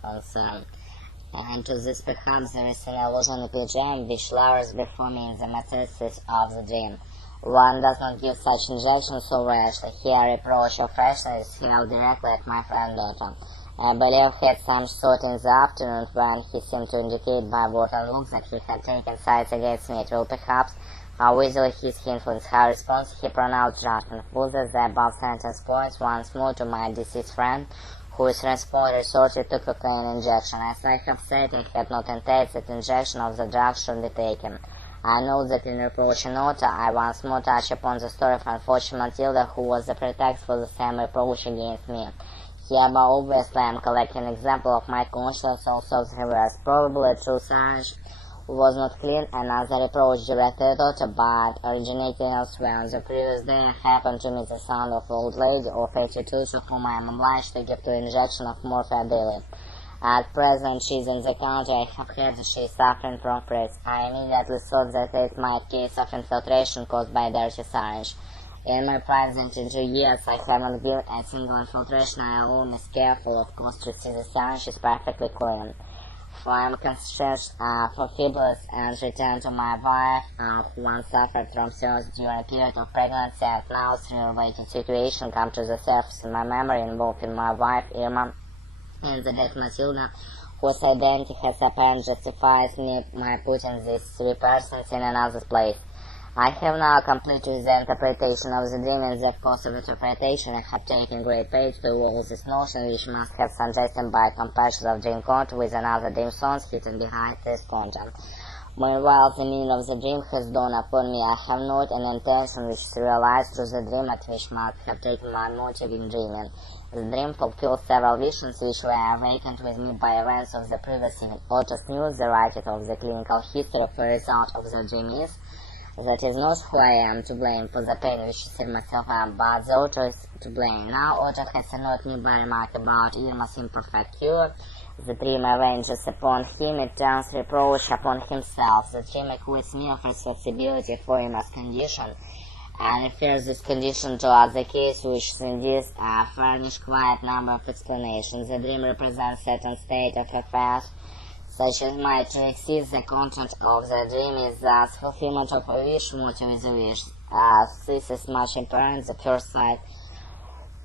concern. And to this perhaps there is an illusion PGM which lowers before me in the matrices of the dream. One does not give such injections so rashly. Here reproach of freshness is held directly at my friend daughter. I believe he had some thought in the afternoon when he seemed to indicate by word and look that he had taken sides against me. It will perhaps how easily his influence, how responsive he pronounced judgment. Further the above sentence points once more to my deceased friend, whose transport resorted to cocaine injection. As I have said, I had not intended that injection of the drug should be taken. I know that in reproaching Nota, I once more touch upon the story of unfortunate Matilda, who was the pretext for the same reproach against me. Hereby obviously I am collecting an example of my conscience, also the reverse. Probably true such was not clean, another reproach directed at Nota, but originating elsewhere. On the previous day I happened to meet the son of an old lady of 82 to whom I am obliged to give 2 injections of morphine daily. At present she is in the country. I have heard that she is suffering from fits. I immediately thought that it might be a case of infiltration caused by dirty syringe. In my present 2 years I have not given a single infiltration. I alone is careful, of course, to see the syringe is perfectly clean. For I am conscious for feebleness and return to my wife, who once suffered from cirrhosis during a period of pregnancy, and now through a waiting situation come to the surface in my memory, involving my wife Irma and the dead Matilda, whose identity has apparently justifies me my putting these 3 persons in another place. I have now completed the interpretation of the dream, and the course of interpretation I have taken great pains to all this notion, which must have suggested by comparison of dream content with another dream songs hidden behind this content. Meanwhile, the meaning of the dream has dawned upon me. I have not an intention which is realized through the dream, at which must have taken my motive in dreaming. The dream fulfilled several visions which were awakened with me by events of the previous evening. Otis knew the writer of the clinical history of the result of the dream is that is not who I am to blame for the pain which I set myself up, but the author is to blame. Now Otto has annoyed me by remark about Irma's imperfect cure. The dream avenges upon him, it turns reproach upon himself. The dream acquits me of responsibility for Irma's condition, and refers this condition to other case which indeed furnish quite a number of explanations. The dream represents certain state of affairs, such as might to exceed the content of the dream is thus fulfillment of a wish, motive is a wish. This is much apparent at first sight,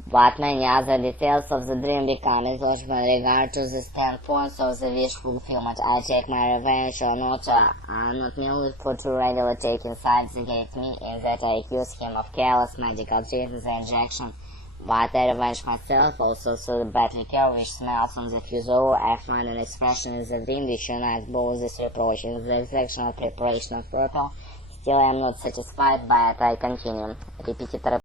but many other details of the dream become illogical in regard to the standpoints of the wish fulfillment. I take my revenge or not merely for too readily taking sides against me, in that I accuse him of careless medical treatment, the injection, but I revenge myself also through the bad liquor which smells on the fusel. I find an expression in the dream which unites both this reproach and the exceptional preparation of purple. Still I am not satisfied by it. I continue. Репетиторы